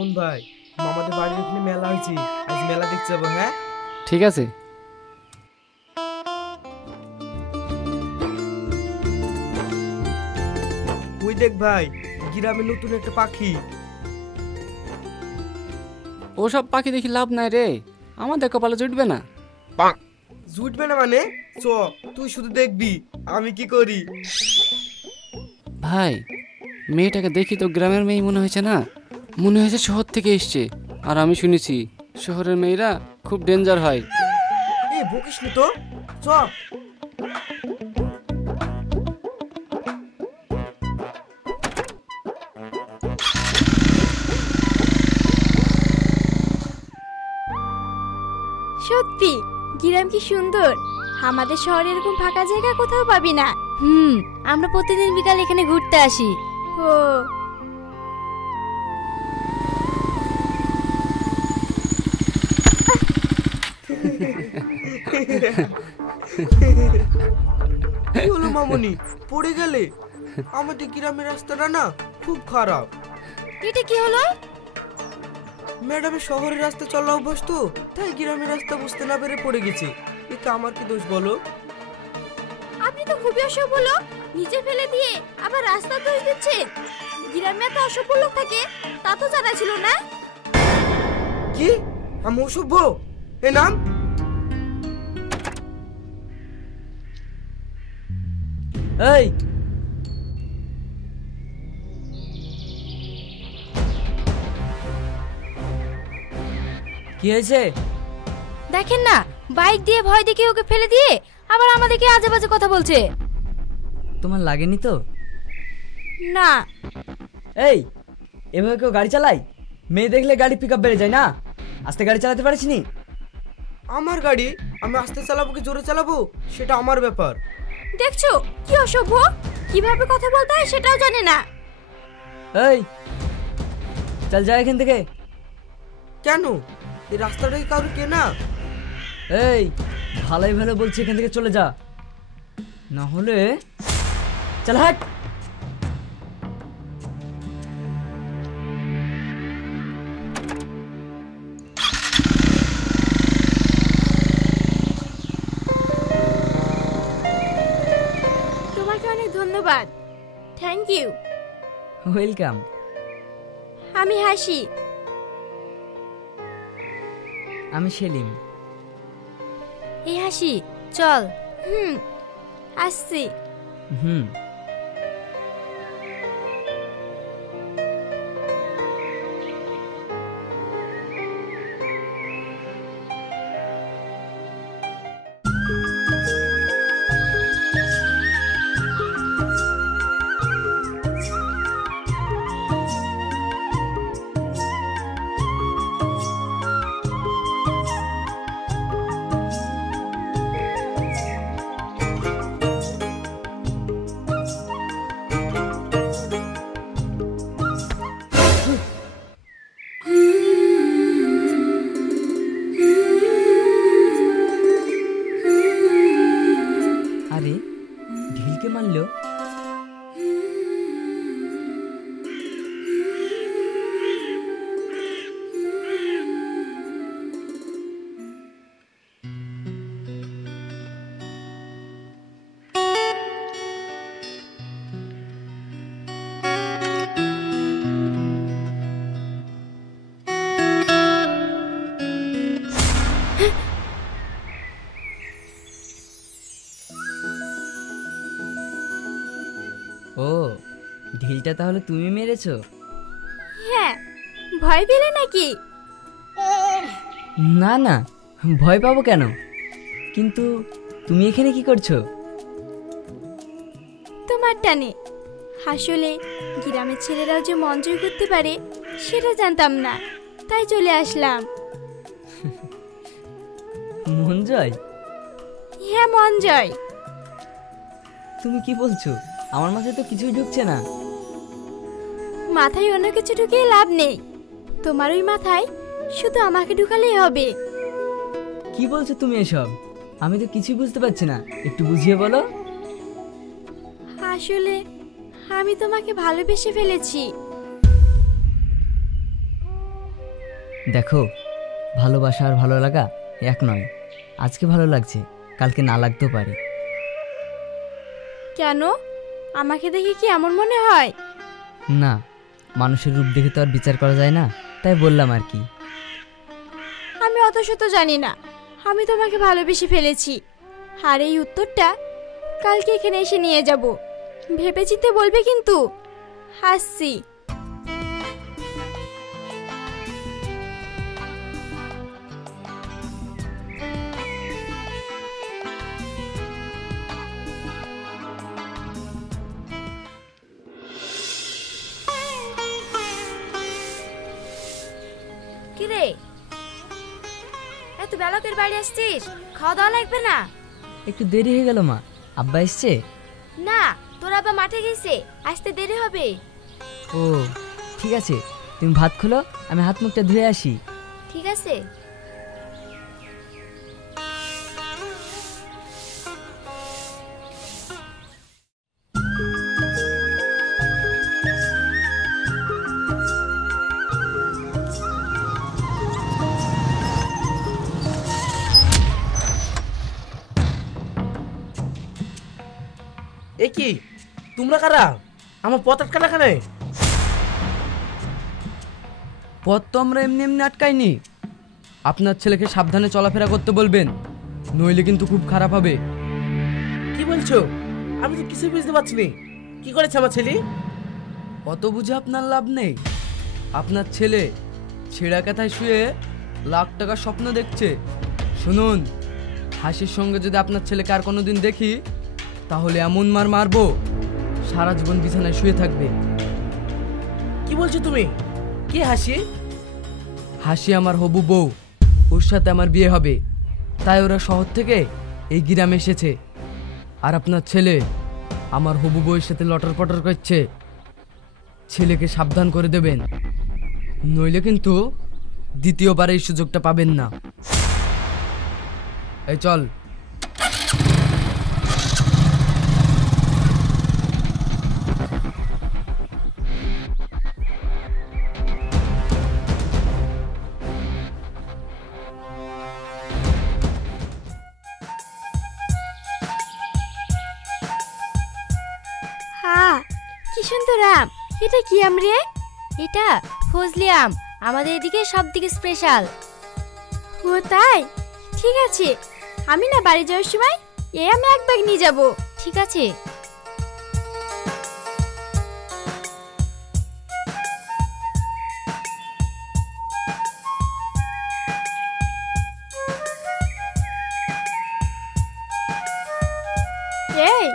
শোন ভাই, আমাদের বাড়ির ওখানে মেলা হয়েছে, আজ মেলা দেখতে যাবো। হ্যাঁ ঠিক আছে। ওই দেখ ভাই, গ্রামে নতুন একটা পাখি। ওসব পাখি দেখি লাভ নাই রে, আমাদের কপালে জুটবে না। জুটবে না মানে? চ, তুই শুধু দেখবি আমি কি করি। ভাই, মেয়েটাকে দেখি তো গ্রামের মেয়ে মনে হয়েছে না, মনে হয়েছে শহর থেকে এসছে। আর আমি শুনেছি শহরের মেয়েরা খুব ডেঞ্জার হয়। এ বকিস নি তো, চ। সত্যি গ্রাম কি সুন্দর, আমাদের শহরে এরকম ফাঁকা জায়গা কোথাও পাবি না। আমরা প্রতিদিন বিকাল এখানে ঘুরতে আসি। ও, কি হলো মামুনি, পড়ে গেলে? আমাদের গ্রামের রাস্তাটা না খুব খারাপ। এটা কি হলো? ম্যাডামের শহরের রাস্তা চলা অভ্যাস তো, তাই গ্রামের রাস্তা বুঝতে না পেরে পড়ে গেছে। এতে আমার কি দোষ বলো? আপনি তো খুবই অসভ্য লোক, নিচে ফেলে দিয়ে আবার রাস্তা দোষ দিচ্ছেন। গ্রামে এত অসভ্য লোক থাকে তা তো জানা ছিল না। কি? আমি অসভ্য? এ নাম। এই কি হয়েছে? দেখেন না, বাইক দিয়ে ভয় দেখিয়ে ওকে ফেলে দিয়ে আবার আমাদেরকে আজে বাজে কথা বলছে। তোমার লাগেনি তো? না, এই এভাবে কেউ গাড়ি চালায়? মেয়ে দেখলে গাড়ি পিক আপ বেড়ে যায় না? আস্তে গাড়ি চালাতে পারিস নি? আমার গাড়ি, আমি আস্তে চালাবো কি জোরে চালাবো সেটা আমার ব্যাপার। দেখছো কি অসভ্য, কিভাবে কথা বলতে হয় সেটাও জানে না। এই চল যা এখান থেকে। কেন? এই রাস্তাটা কি কারোর কেনা? এই ভালোই ভালো বলছি, এখান থেকে চলে যা, না হলে চল হাট। তোমাকে অনেক ধন্যবাদ, থ্যাংক ইউ। ওয়েলকাম। আমি হাসি। আমি সেলিম। এই হাসি, চল। আসছি। হুম। আরে ঢিলকে মারলো? ও, ঢিলটা তাহলে তুমি মেরেছো? হ্যাঁ, ভয় পেলে নাকি? না না, ভয় পাবো কেন? কিন্তু তুমি এখানে কি করছো? তোমার টানে। আসলে গ্রামের ছেলেরাও যে মন জয় করতে পারে সেটা জানতাম না, তাই চলে আসলাম। মন জয়? হ্যাঁ, মন জয়। তুমি কি বলছো? আমার মাথায় তো কিছুই ঢুকছে না। মাথায় অন্য কিছু ঢুকিয়ে লাভ নেই, তোমার ওই মাথায় শুধু আমাকে ঢুকালেই হবে। কি বলছো তুমি এসব? আমি তো কিছুই বুঝতে পারছি না, একটু বুঝিয়ে বলো। আসলে আমি তোমাকে ভালোবেসে ফেলেছি। দেখো, ভালোবাসা আর ভালো লাগা এক নয়। আজকে ভালো লাগছে, কালকে না লাগতেও পারে। কেন? আমাকে দেখে কি এমন মনে হয়? না, মানুষের রূপ দেখে তো আর বিচার করা যায় না, তাই বললাম আর কি। আমি অত শত জানি না, আমি তোমাকে ভালোবেসে ফেলেছি। আর এই উত্তরটা কালকে এখানে এসে নিয়ে যাব। ভেবেচিন্তে বলবে কিন্তু। হাসছি। কিরে, এত বেলা করে বাড়ি আসছিস? খাওয়া দাওয়া লাগবে না? একটু দেরি হয়ে গেল মা, আব্বা এসছে? না, তোর আবার মাঠে গেছে, আসতে দেরি হবে। ও ঠিক আছে, তুমি ভাত খোলো, আমি হাত মুখটা ধুয়ে আসি। ঠিক আছে। এ কি, তোমরা কারা? আমার পথ আটকালে এখানে? পথ তো আমরা এমনি এমনি আটকাইনি। আপনার ছেলেকে সাবধানে চলাফেরা করতে বলবেন, নইলে কিন্তু খুব খারাপ হবে। কি বলছো? আমি তো কিছুই বুঝতে পারছি না। কি করেছে আমার ছেলে? অত বুঝে আপনার লাভ নেই। আপনার ছেলে ছেঁড়া কাঁথায় শুয়ে লাখ টাকার স্বপ্ন দেখছে। শুনুন, হাসির সঙ্গে যদি আপনার ছেলেকে আর কোনোদিন দেখি, তাহলে এমন মার মারবো সারা জীবন বিছানায় শুয়ে থাকবে। কি বলছো তুমি? কি হাসি? হাসি আমার হবু বউ, ওর সাথে আমার বিয়ে হবে, তাই ওরা শহর থেকে এই গ্রামে এসেছে। আর আপনার ছেলে আমার হবু বউয়ের সাথে লটর পটর করছে। ছেলেকে সাবধান করে দেবেন, নইলে কিন্তু দ্বিতীয়বার এই সুযোগটা পাবেন না। এই চল। হ্যাঁ, কি সুন্দর আম। এটা কি আম রে? এটা ফজলি আম, আমাদের এদিকে সব থেকে স্পেশাল। ও তাই? ঠিক আছে, আমি না বাড়ি যাওয়ার সময় এই আম এক ব্যাগ নিয়ে যাব। ঠিক আছে। এই,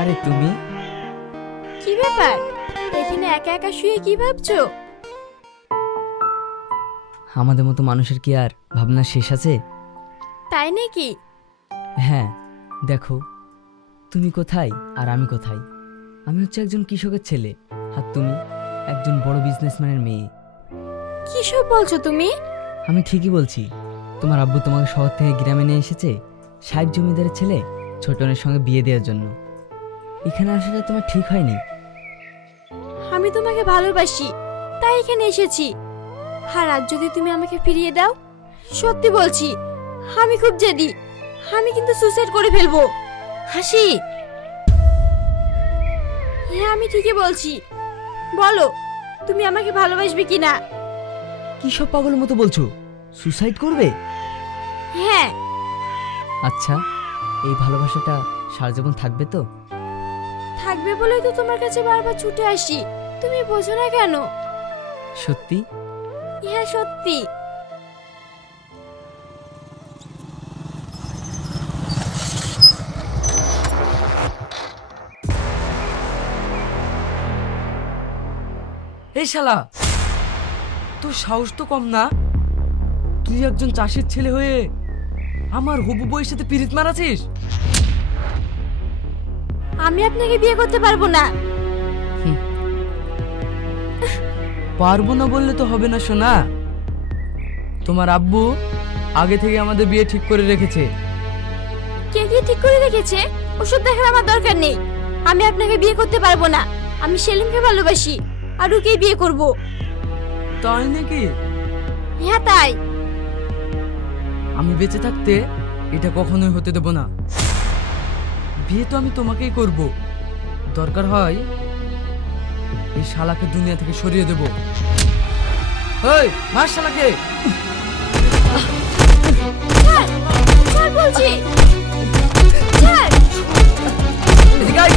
আরে তুমি কি ব্যাপার? এখানে একা একা শুয়ে কি ভাবছো? আমাদের মতো মানুষের কি আর ভাবনা শেষ আছে? তাই নাকি? হ্যাঁ, দেখো, তুমি কোথায় আর আমি কোথায়। আমি হচ্ছে একজন কৃষকের ছেলে, আর তুমি একজন বড় বিজনেসম্যানের মেয়ে। কি সব বলছো তুমি? আমি ঠিকই বলছি। তোমার আব্বু তোমাকে শহর থেকে গ্রামে নিয়ে এসেছে সাহেব জমিদারের ছেলে ছোটনের সঙ্গে বিয়ে দেওয়ার জন্য। এখানে আসাটা তোমার ঠিক হয়নি। আমি তোমাকে ভালোবাসি, তাই এখানে এসেছি। আর আজ যদি তুমি আমাকে ফিরিয়ে দাও, সত্যি বলছি আমি খুব জেদি। আমি কিন্তু সুসাইড করে ফেলবো। হাসি, হ্যাঁ, আমি ঠিকই বলছি। বলো, তুমি আমাকে ভালোবাসবে কিনা? কি সব পাগলের মতো বলছো? সুসাইড করবে? হ্যাঁ। আচ্ছা, এই ভালোবাসাটা সারা জীবন থাকবে তো? থাকবে বলেই তো তোমার কাছে বারবার ছুটে আসি। তুমি বোঝো না কেন? সত্যি? হ্যাঁ, সত্যি। এই শালা, তোর সাহস তো কম না? তুই একজন চাষির ছেলে হয়ে আমার হবু বউয়ের সাথে পিরিত মারাছিস? আমি আপনাকে বিয়ে করতে পারবো না। পারবো না বললে তো হবে না সোনা। তোমার আব্বু আগে থেকে আমাদের বিয়ে ঠিক করে রেখেছে। কে কি ঠিক করে রেখেছে ওসব দেখার আমার দরকার নেই। আমি আপনাকে বিয়ে করতে পারবো না। আমি সেলিমকে ভালোবাসি। আর ওকেই বিয়ে করব। তাই নাকি? হ্যাঁ তাই। আমি বেঁচে থাকতে এটা কখনোই হতে দেব না। বিয়ে তো আমি তোমাকেই করব, দরকার হয় এই শালাকে দুনিয়া থেকে সরিয়ে দেব। ওই মার শালাকে। ছাড়, ছাড় বলছি। ছাড়, এদিকে আয়।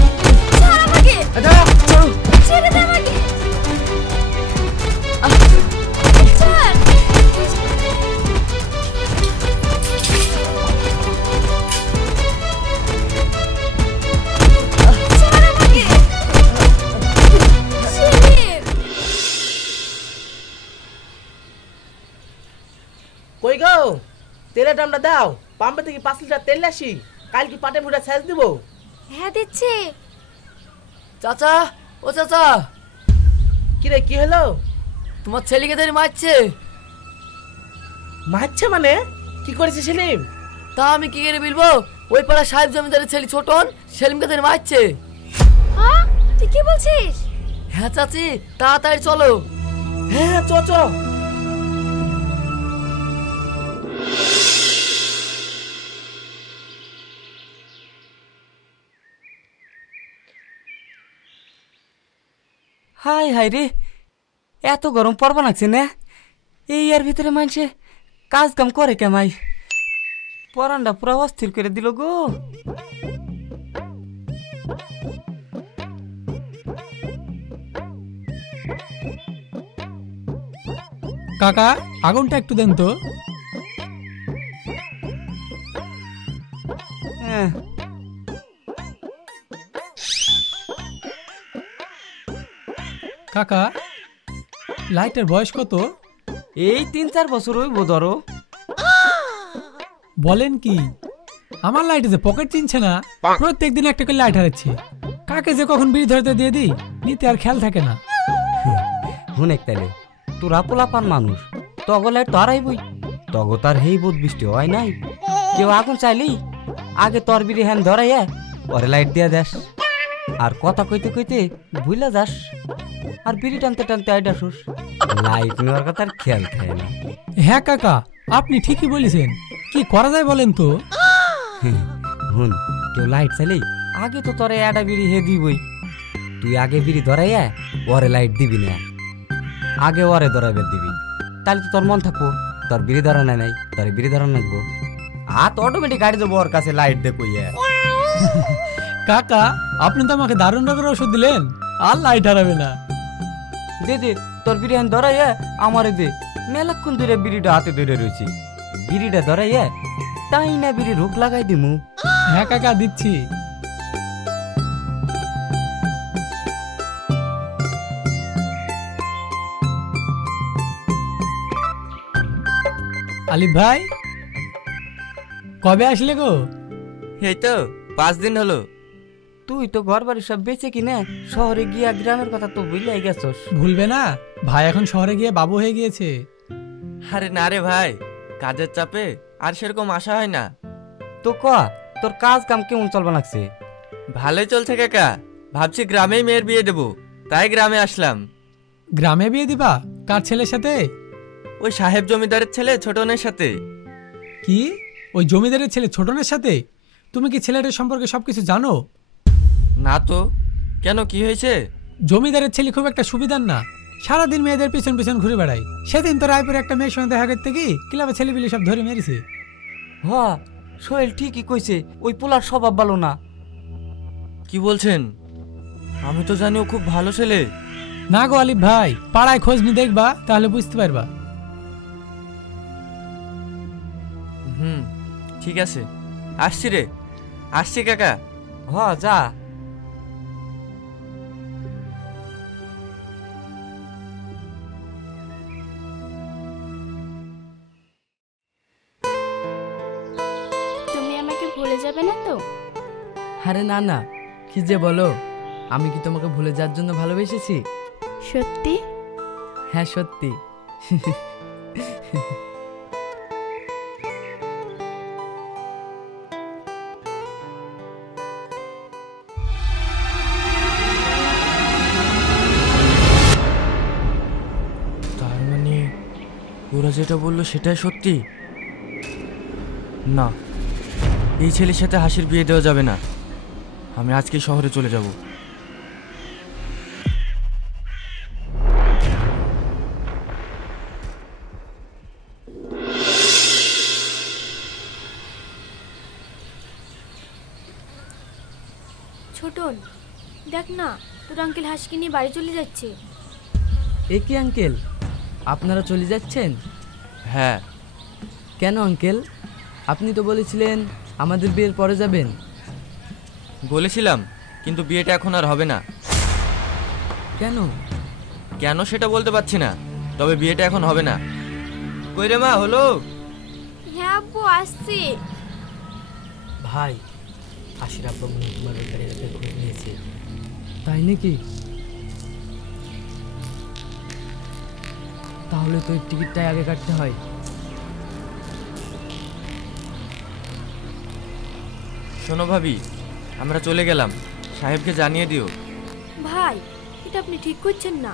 ছাড় আমাকে। দাঁড়া, ছাড়ো। ছেড়ে দে আমাকে। ছাড়। ছাড় আমাকে। ছেড়ে। কই গো, তেলের দামটা দাও। পাম্পে থেকে 5 লিটার তেল আসি, কাল কি পাটে ফুটা সেচ দিব? হ্যাঁ দিচ্ছে। চাচা, ও চাচা, কি রে, কি হলো? তোমার ছেলেকে ধরে মারছে। মারছে মানে? কি করেছে সেলিম? তা আমি কি করে বলবো? ওই পাড়া সাহেব জমিদারের ছেলে ছোটন সেলিমকে ধরে মারছে। হ্যাঁ তুই কি বলছিস? হ্যাঁ চাচি, তাড়াতাড়ি চলো। হ্যাঁ চ চ। হাই হাই রে, এত গরম পড়বা লাগছে না? এই এর ভিতরে মানুষে কাজ কাম করে কেমাই, পরানটা পুরা অস্থির করে দিল গো। কাকা, আগুনটা একটু দেন তো। হ্যাঁ, কাকা, লাইটের বয়স কত? এই 3-4 বছর হইব ধরো। বলেন কি, আমার লাইটে যে পকেট চিনছে না, প্রত্যেক দিন একটা করে লাইট হারাচ্ছে। কাকে যে কখন বিড়ি ধরতে দিয়ে দিই, নিতে আর খেয়াল থাকে না। শুনেক তাইলে তোরা পোলাপান মানুষ, তগলে তো আর আইবই, তগ তার হেই বোধ বৃষ্টি হয় নাই। কেউ আগুন চাইলেই আগে তোর বিড়ি হ্যান ধরাইয়া পরে লাইট দিয়া দেস, আর কথা কইতে কইতে ভুলা যাস, আর বিড়ি টানতে টানতে আইডা শুস, লাইট নেওয়ার কথা আর খেয়াল থাকে না। হ্যাঁ কাকা, আপনি ঠিকই বলেছেন। কি করা যায় বলেন তো? হুন, কেউ লাইট চাইলেই আগে তো তোরে একটা বিড়ি হে দিবই, তুই আগে বিড়ি ধরাইয়া ওরে লাইট দিবি না, আগে ওরে ধরাইবে দিবি, তাহলে তো তোর মন থাকবো তোর বিড়ি ধরা নাই, তোর বিড়ি ধরা লাগবো, আর তো অটোমেটিক গাড়ি যাবো ওর কাছে লাইট দে কইয়া। কাকা, আপনি তো আমাকে দারুণ রোগের ওষুধ দিলেন, আর লাইট হারাবে না। দে দে তোর বিড়ি হ্যান ধরাইয়া আমারে দে, মেলাক্ষণ ধরে বিড়িটা হাতে ধরে রয়েছি, বিড়িটা ধরাইয়া তাই না বিড়ি রোগ লাগাই দিমু। হ্যাঁ কাকা, দিচ্ছি। আলিফ ভাই, কবে আসলে গো? এই তো 5 দিন হলো। তুই তো ঘর বাড়ি সব বেঁচে কিনে শহরে গিয়া গ্রামের কথা তো ভুলাই গেছস। ভুলবে না, ভাই এখন শহরে গিয়ে বাবু হয়ে গিয়েছে। আরে না রে ভাই, কাজের চাপে আর সেরকম আশা হয় না। তো ক, তোর কাজ কাম কেমন চলবা লাগছে? ভালোই চলছে কাকা, ভাবছি গ্রামেই মেয়ের বিয়ে দেবো, তাই গ্রামে আসলাম। গ্রামে বিয়ে দিবা? কার ছেলের সাথে? ওই সাহেব জমিদারের ছেলে ছোটনের সাথে। কি, ওই জমিদারের ছেলে ছোটনের সাথে? তুমি কি ছেলেটার সম্পর্কে সবকিছু জানো? না তো, কেন, কি হয়েছে? জমিদারের ছেলে খুব একটা সুবিধার না, সারাদিন মেয়েদের পিছন পিছন ঘুরে বেড়ায়। সেদিন তো রায়পুরে একটা মেয়ের সঙ্গে দেখা করতে গিয়ে ক্লাবে ছেলেপিলে সব ধরে মেরেছে। হ, সোহেল ঠিকই কইছে, ওই পোলার স্বভাব ভালো না। কি বলছেন? আমি তো জানি ও খুব ভালো ছেলে। না গো আলিফ ভাই, পাড়ায় খোঁজ নিয়ে দেখবা, তাহলে বুঝতে পারবা। ঠিক আছে, আসছি রে, আসছি কাকা। হ, যা। তুমি আমাকে ভুলে যাবে না তো? আরে না না, কি যে বলো, আমি কি তোমাকে ভুলে যাওয়ার জন্য ভালোবেসেছি? সত্যি? হ্যাঁ সত্যি। শালা যেটা বললো সেটাই সত্যি? না, এই ছেলের সাথে হাসির বিয়ে দেওয়া যাবে না। আমি আজকে শহরে চলে যাব। ছোটন, দেখ না, তোর আঙ্কেল হাসিকে নিয়ে বাড়ি চলে যাচ্ছে। এ কি আঙ্কেল, আপনারা চলে যাচ্ছেন? হ্যাঁ। কেন আঙ্কেল? আপনি তো বলেছিলেন আমাদের বিয়ের পরে যাবেন। বলেছিলাম, কিন্তু বিয়েটা এখন আর হবে না। কেন? কেন সেটা বলতে পারছি না, তবে বিয়েটা এখন হবে না। কই রে মা, হলো? হ্যাঁ আব্বু, আসছি। ভাই, হাসির আব্বা মনে হয় তোমার ওই গাড়ির খোঁজ নিয়েছে। তাই নাকি? তাহলে তো এই টিকিটটাই আগে কাটতে হয়। শোনো ভাবি, আমরা চলে গেলাম, সাহেবকে জানিয়ে দিও। ভাই, এটা আপনি ঠিক করছেন না।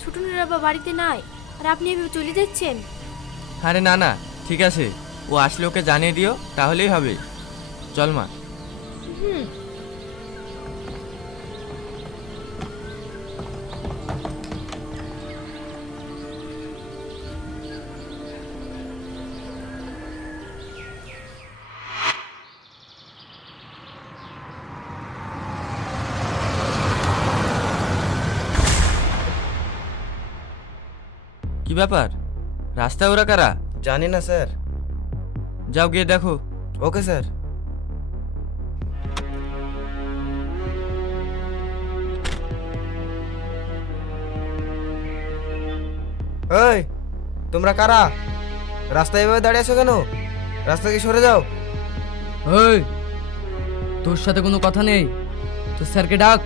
ছোটনের বাবা বাড়িতে নাই, আর আপনি এভাবে চলে যাচ্ছেন। আরে না না, ঠিক আছে, ও আসলে ওকে জানিয়ে দিও, তাহলেই হবে। চল মা। কি ব্যাপার, রাস্তায় ওরা কারা? জানি না স্যার। যাও গিয়ে দেখো। Okay sir. এই, তোমরা কারা? রাস্তায় এভাবে দাঁড়িয়ে আছো কেন? রাস্তা থেকে সরে যাও। ওই, তোর সাথে কোনো কথা নেই, তোর স্যারকে ডাক।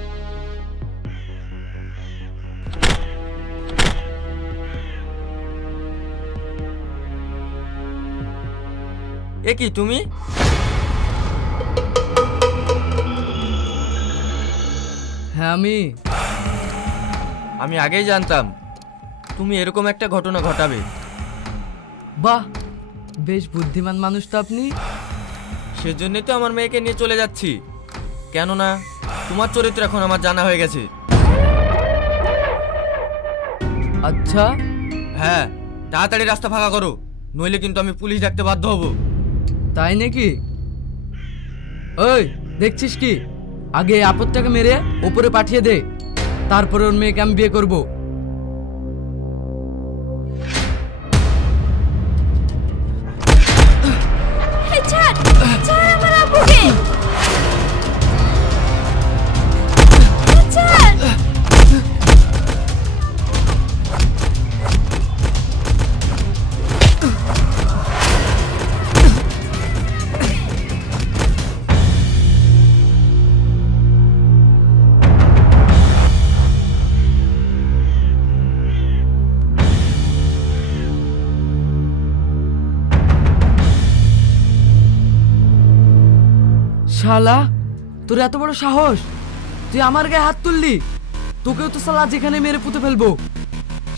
এ কি তুমি? হ্যাঁ আমি আগেই জানতাম তুমি এরকম একটা ঘটনা ঘটাবে। বাহ, বেশ বুদ্ধিমান মানুষ তো আপনি। সেজন্যই তো আমার মেয়েকে নিয়ে চলে যাচ্ছি, কেননা তোমার চরিত্র এখন আমার জানা হয়ে গেছে। আচ্ছা। হ্যাঁ, তাড়াতাড়ি রাস্তা ফাঁকা করো, নইলে কিন্তু আমি পুলিশ ডাকতে বাধ্য হব। তাই নাকি? ওই, দেখছিস কি? আগে এই আপদটাকে মেরে ওপরে পাঠিয়ে দে, তারপরে ওর মেয়েকে আমি বিয়ে করব। ছাড়, ছাড় আমার আব্বুকে। ছাড়। শালা, তোর এত বড় সাহস, তুই আমার গায়ে হাত তুললি? তোকেও তো শালা যেখানে মেরে পুঁতে ফেলবো।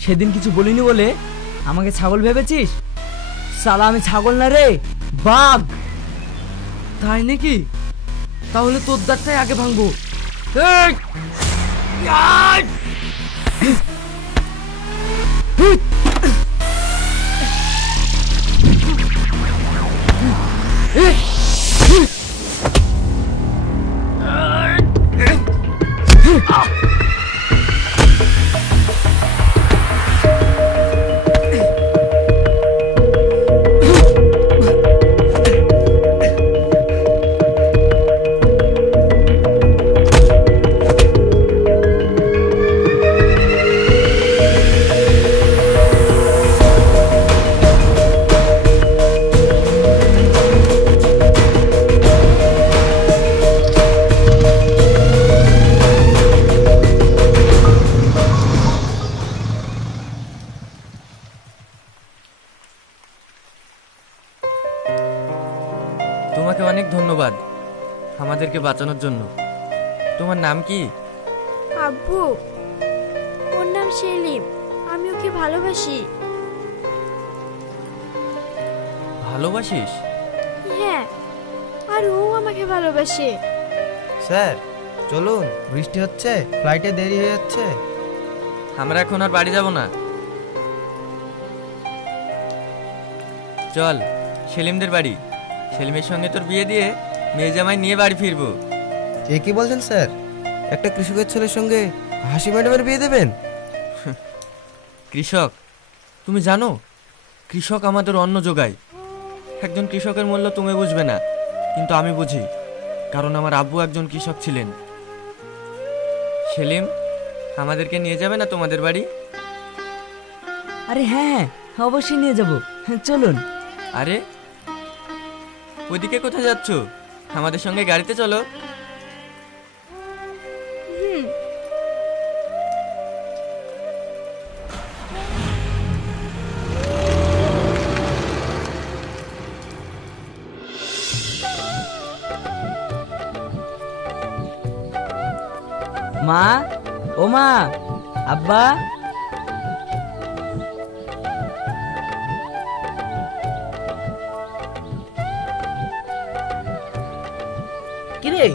সেদিন কিছু বলিনি বলে আমাকে ছাগল ভেবেছিস? শালা আমি ছাগল না রে, বাঘ। তাই নাকি? তাহলে তোর দাঁতটাই আগে ভাঙবো। এই! তোমাকে অনেক ধন্যবাদ আমাদেরকে বাঁচানোর জন্য। তোমার নাম কি? আব্বু, ওর নাম সেলিম। আমি ওকে ভালোবাসি। ভালোবাসিস? হ্যাঁ, আর ও আমাকে ভালোবাসে। স্যার চলুন, বৃষ্টি হচ্ছে, ফ্লাইটে দেরি হয়ে যাচ্ছে। আমরা এখন আর বাড়ি যাব না, চল সেলিমদের বাড়ি। সেলিমের সঙ্গে তোর বিয়ে দিয়ে মেয়ে জামাই নিয়ে বাড়ি ফিরবো। এ কি বলছেন স্যার? একটা কৃষকের ছেলের সঙ্গে হাসি ম্যাডামের বিয়ে দেবেন? কৃষক? তুমি জানো কৃষক আমাদের অন্ন যোগায়। একজন কৃষকের মূল্য তুমি বুঝবে না, কিন্তু আমি বুঝি, কারণ আমার আব্বু একজন কৃষক ছিলেন। সেলিম, আমাদেরকে নিয়ে যাবে না তোমাদের বাড়ি? আরে হ্যাঁ, অবশ্যই নিয়ে যাব, চলুন। আরে ওইদিকে কোথায় যাচ্ছ? আমাদের সঙ্গে গাড়িতে চলো। মা, ও মা, আব্বা। কিরে,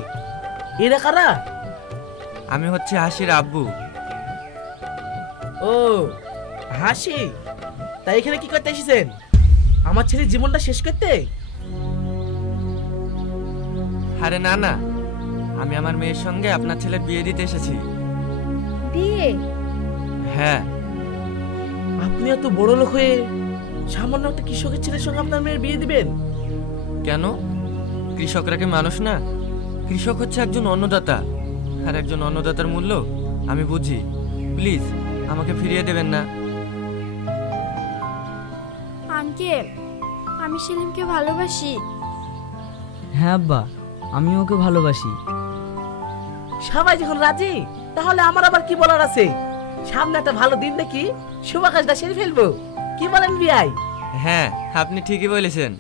এরা কারা? আমি হচ্ছে হাসির আব্বু। ও হাসি, তাই এখানে কি করতে এসেছেন? আমার ছেলের জীবনটা শেষ করতে? আরে না না, আমি আমার মেয়ের সঙ্গে আপনার ছেলের বিয়ে দিতে এসেছি। বিয়ে? হ্যাঁ। আপনি এত বড় লোক হয়ে সামান্য একটা কৃষকের ছেলের সঙ্গে আপনার মেয়ের বিয়ে দিবেন? কেন, কৃষকরা কি মানুষ না? কৃষক হচ্ছে একজন অন্নদাতা, আর একজন অন্নদাতার মূল্য আমি বুঝি। প্লিজ আমাকে ফিরিয়ে দেবেন না। আঙ্কেল, আমি সেলিমকে ভালোবাসি। হ্যাঁ আব্বা, আমি ওকে ভালোবাসি। সবাই যখন রাজি, তাহলে আমার আবার কি বলার আছে? সামনে একটা ভালো দিন দেখি শুভ কাজটা সেরে ফেলবো। কি বলেন বিয়াই? হ্যাঁ, আপনি ঠিকই বলেছেন।